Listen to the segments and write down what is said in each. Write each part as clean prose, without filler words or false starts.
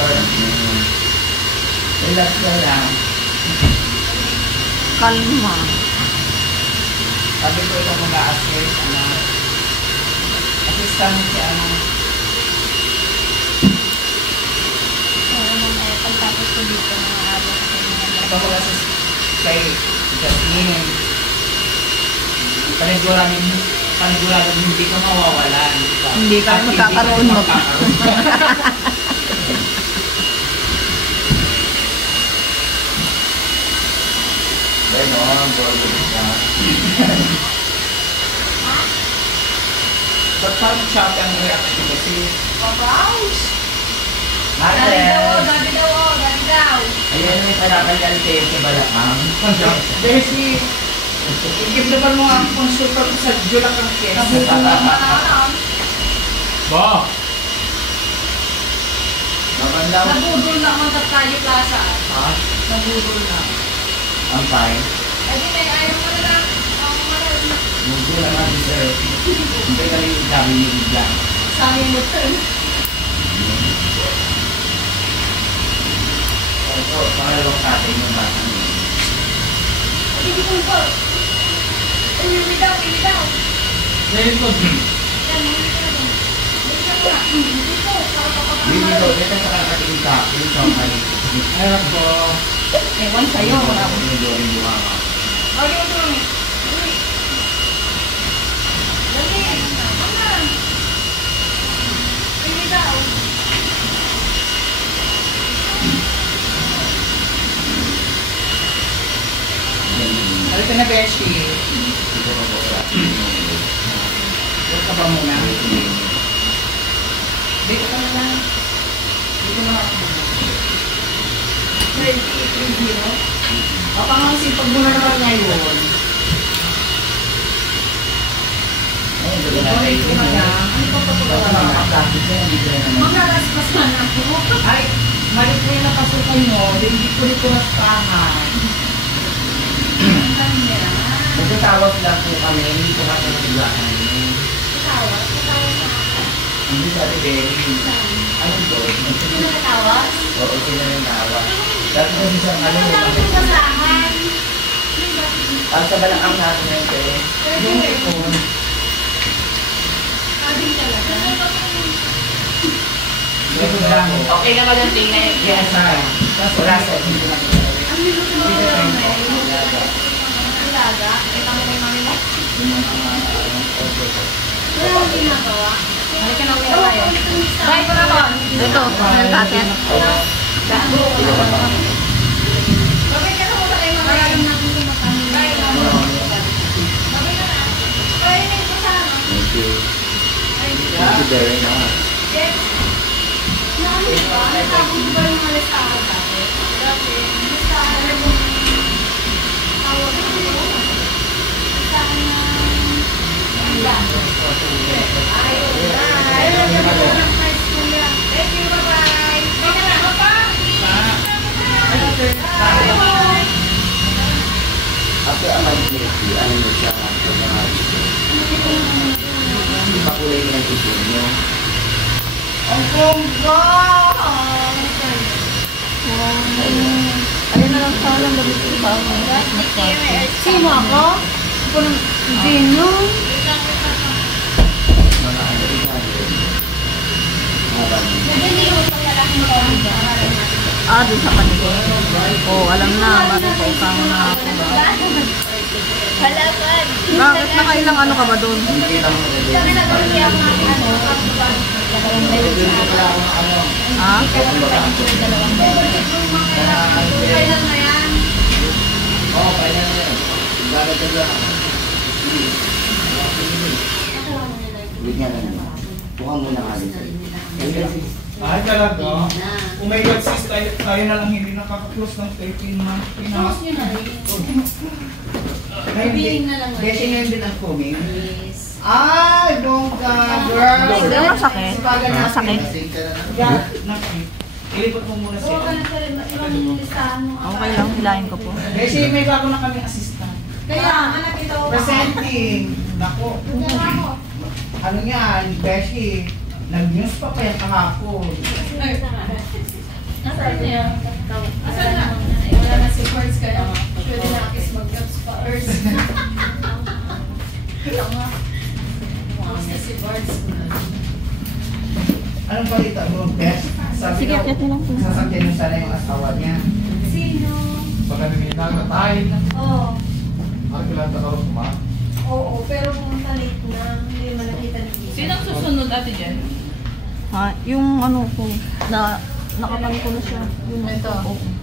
motor. Relax na lang. Kalma. Sabi ko ito mag-a-assist, assistant si Pagtapos ko dito mga araw ko mag-assist kay Jasmine. Paniguradong hindi ka mawawalan. Hindi ka magkakaroon mo. Ganon, border ka. Ba't parang choppy ang reaction ko kasi? Papaus! Martes! Gabi daw! Ayan may panakan yan kayo sa Balakang. Beshi! Igib naman mo ang consultor sa Julakang Kes. Ba! Naman lang. Nabudol na ako sa Tayo Plaza. Ha? Nabudol na. Ang fine. Eh di may ayaw mo na lang. Mundo na nga sir. Hindi ka rin sabi ni Bigla. Sabi mo ito. Ito, pangalawang sa atin yung bata niya. Hindi ko po. Uwi daw. Ngayon po, Yan, uwi ka na doon. Dito, para Hindi daw, dito sa kakatingin sa akin, sa kanin. Ayun po. Ewan sa'yo. Wala ko sinudorin buhanga. Lagi mo tulong eh. Uwi. Dali. Mama. Uwi daw. Ano ka na, Beshi? Huwag ka ba muna? Dito ka na lang. Dito na ako. 30. Papangasin, pag muna naman ngayon. Ay, hindi na tayo. Ano pa pa Mga raspas na ako. Ay, malit mo yung napasukan mo. Hindi ko rin kumastahan. Magkatawas lang po kami. Hindi ko kami naglakan. Tawas na. Hindi sabi, Benny. Ano doon? Sino natawas? Oo, sila rin tawa. Dati kasi sa ano Ano yung tawag yung basahan? sa Balakang natin ngayon kayo. Yung ipon. Sabi talaga. Okay naman yung tingnan. Yes, sir. Wala sa hindi na. Ang minuto mo lang ang laga. Kita mo kay mami mo? Wala ang ginagawa. Halika na ulit tayo. Bye ko na po. Ito, nagkatin. Babay ka na muna kay mami. Maraming natin kumakain. Bye ka na. Babay ka na. Kaya na yung kasama. Thank you. Thank you very much. Yes. Ano ba? Natapos ba yung mga listahan dati? Dati. Listahan mo. Tawag mo. Listahan mo. Thank you, bye-bye. Bye na, papa. Bye. After a month maybe, ano mo siya? Hindi pa kulay na yung ipon nyo. Ang bongga! Ayun na lang sana. Gabi ko pa ako. Sino ako? Hindi nyo. Mga ano rin natin. Doon sa kanila. Alam na. Bakit pa utang na ako. Halaman. Bakit nakailang ano ka ba doon? Hindi lang mo rin. Sabi na doon niya mga Hindi ko pala ako ng ano. Ha? Kailan na yan? Oo, kailan na yan. Gagagad lang. Wait nga lang. Buka muna nga rin sa'yo. Ay, talaga? Oh my God, sis, tayo na lang hindi nakaka-close ng 13 months. Tapos nyo na rin. Sabihin na lang. Beshi ngayon din ang kuming. Yes. Ay, bongga, girl. Hindi mo masakit. Masakit. Ilipot mo muna Oo, ka na sa rin. Ibang listahan mo. Okay lang. Hilahin ko po. Beshi, may bago na kami assistant. Kaya, anak ito. Presenting. Nako. Ano yan, Beshi? Nag-news pa pa yan kahapon. Nasaan niya? Asan na? Wala na si Fords kaya pwede na akis mag-gaps pa. Kamusta si Fords? Anong balita mo, Bes? Sabi Sige, daw, akit na lang po. sasakyan mo sana yung asawa niya. Sino? Baka namin Oo. Ano kailangan ka rin kumain? Oo, pero pumunta late na. Hindi mo nakita ni Gigi. Sinang susunod ate dyan? Ha? Yung ano ko, nakatang ko na siya. Yung Ito.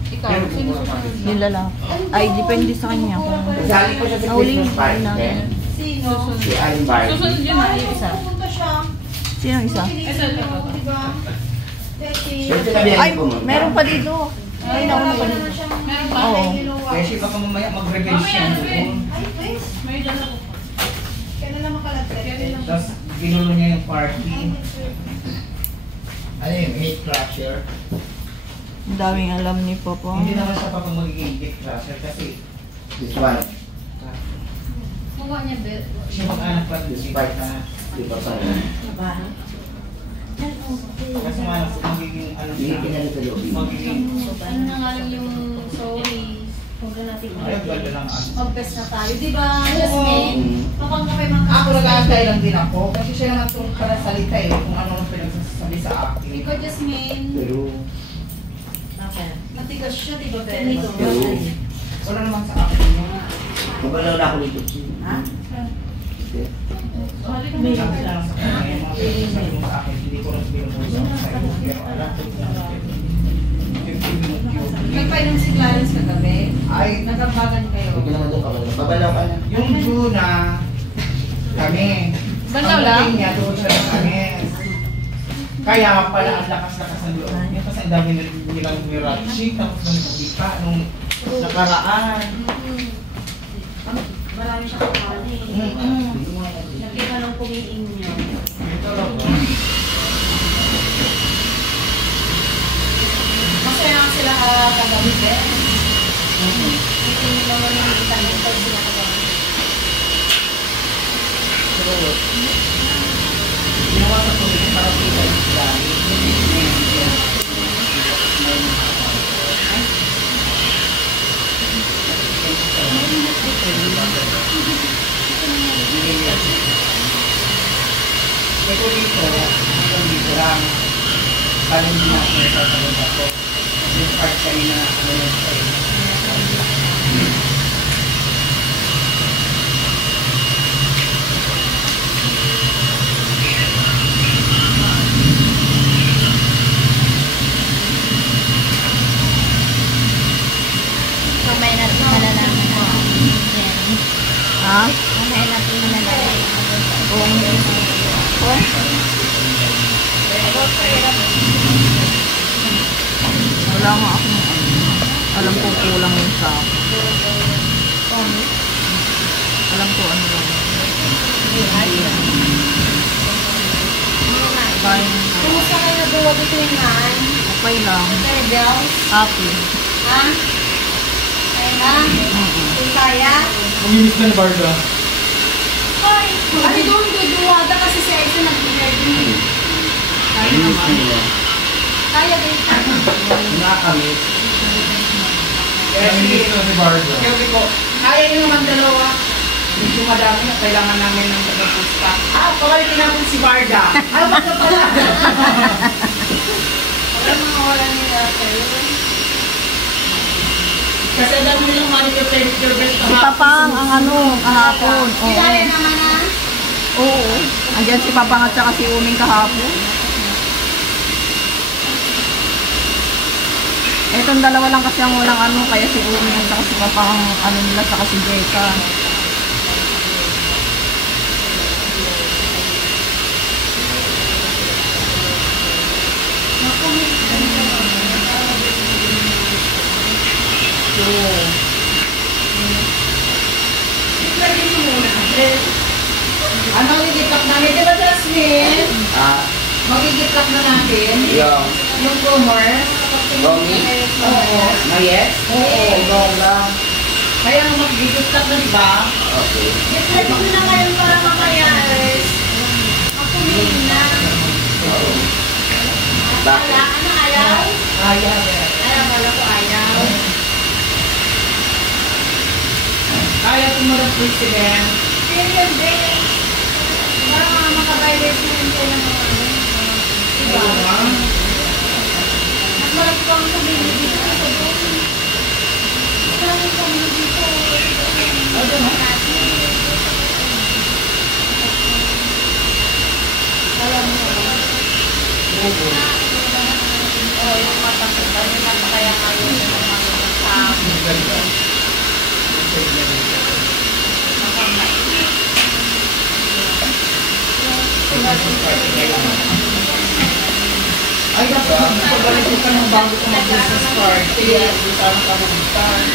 Ikaw, sino susunod? Yung lalaki. Ay, depende sa kanya kung... Kasali ko siya sa Nauling Christmas party. na. Sino? Si Aling Barbie. Susunod yun na yung isa. Pupunta siya. Sino isa? Ito. Diba? Becky. Siyempre sabihin Ay, ko mo. meron pa dito. Ay, nauna pa wala dito. na siyang Meron pa? Oo. ginawa. Beshi, baka mamaya mag-revenge siya doon. Ay, please. May dala ko. Kaya na lang makalagay. Tapos, ginulo niya yung party. Ano yung hate crusher? Ang daming alam ni Papa. Hindi naman siya pa magiging gift crusher kasi This one. Mukha niya, Bet. siya mag-anak pa doon. This part na. Di ba pa rin? Kasi magiging ano Hindi siya. kinalo sa loob. Magiging, Ano na nga lang yung sorry. Huwag na natin ayun, ganda lang ano. mag-best na tayo. Di ba, Jasmine? Kapag na kayo Ako nag-aantay lang din ako kasi siya naman itong salita eh kung ano ang pinagsasabi sa akin. Ikaw, Jasmine. Pero, Matigas siya, di ba, Bet? pero, Wala naman sa akin yun. mabalaw na ako nito. Ha? Sabi lang sa kanya, yung mga pinagsasabi mo sa akin, hindi ko rin binubulsa sa iyo. Pero alam ko kung ano. 15 minutes yun. Nagpainom si Clarence kagabi. Ay, Nagkabagan kayo. Ito naman doon kabalaw. Babalaw ka na. yung Juna, kami. Banaw Ang lang? dating niya, doon siya ng amin. Kaya pala ang lakas-lakas ng loob niya kasi ang dami nilang nirachi tapos nang nakita nung nakaraan. Marami siya kakanin. Nakita ng kumiin niya. Ito lang. Masaya sila kagabi, Bet. Hindi nyo naman nakita nito sila kagabi. Ginawa sa tuloy para kita yung dami. Ito dito, hanggang dito lang. Paling din natin sa talong ako. Yung part kanina ano yun sa'yo. Mamaya natin malalaman na. Ha? Mamaya natin malalaman. Kung... Oh? Wala nga akong alam ko kulang yun sa akin. Alam ko ano lang. Fine. Kumusta kayo nabuwa dito yung man? Okay lang. Kaya girls? Happy. Ha? Kaya na? Kung kaya? Mamimiss na ni Barda. Ay! Ano doon duduwada kasi si Aisa nag-birthday. Kaya naman. Kaya din. Nakakamiss. Kaya Mamimiss na si Barda. sabi ko, kaya nyo naman dalawa. Medyo madami na kailangan namin ng pagkapusta. Pagalitin natin si Barda. Wag na pala. Wala mga wala nila kayo. Kasi alam mo nilang manifest your best Si Papang ang ano, kahapon. Oo. Kaya naman na. Oo. Andyan si Papang at saka si Uming kahapon. Etong dalawa lang kasi ang walang ano, kaya si Uming at saka si Papang ang ano nila, saka si Jeka. Ano ang gigitlak namin? Di ba, Jasmine? Magigitlak na natin yung tumor. Romy? Oo. Na yes? Oo, bongga. Kaya nga magigitlak na, di ba? Okay. Ito na ngayon para mamaya. Ako na. Bakit? Ano ayaw? Kaya, Ayaw, wala ko ayaw. kaya tumarap president. Period din. Parang makabiolation ko ng mga ano. Diba? Mas marami ko ang pamilya dito sa doon. Marami ko ang pamilya dito. Alam mo ba? Oo, yung matakita nila kaya ngayon yung mga sa Ay, dapat magpabalik ka ng bago ko mag-business card. Kaya, di sana ka mag-start.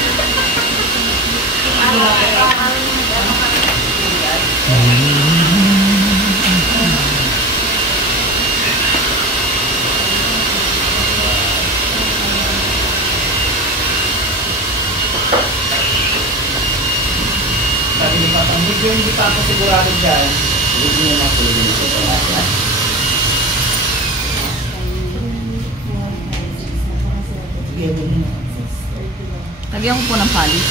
Sabi ni Patang, medyo hindi pa ako sigurado dyan. Hindi niya na pwede nito. Sige, ganun na. Lagyan ko po ng polish.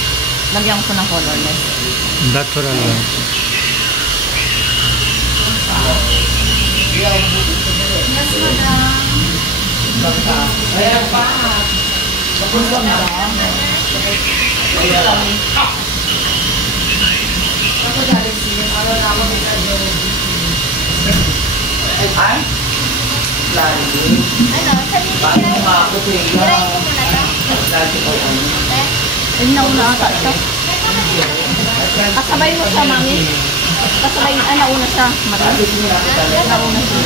Lagyan ko po ng colorless. Natural lang. Yes, madam. Ayan pa. Tapos lang na. Ayan. Ako dali siya. Araw na ako nila Ay? Lagi. Ano, sabi niya, Paano nga ako kaya? try ko muna to. Lagi ko ano. Ay, nauna ata siya. Kasabay mo siya, mami. Kasabay, nauna siya. Marami. Nauna siya.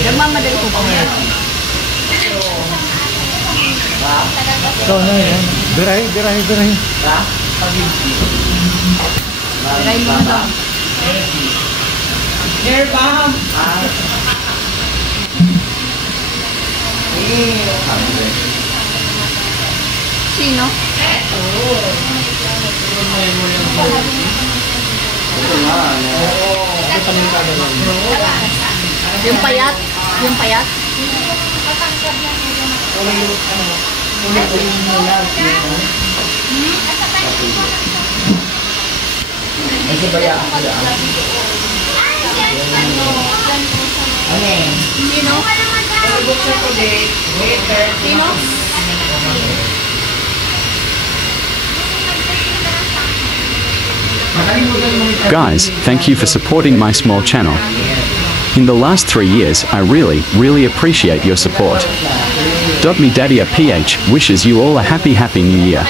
Nagmamadali ko pa yan. So, ano yan? Birahe. Ha? Try mo na lang. Hair balm! Ah. Sino? Ito nga, ano. Yung payat? Yung payat? Ay, sabaya ako sila. Ano eh? Sino? Sino? Guys, thank you for supporting my small channel. In the last 3 years, I really appreciate your support. Me Daddy PH wishes you all a happy new year.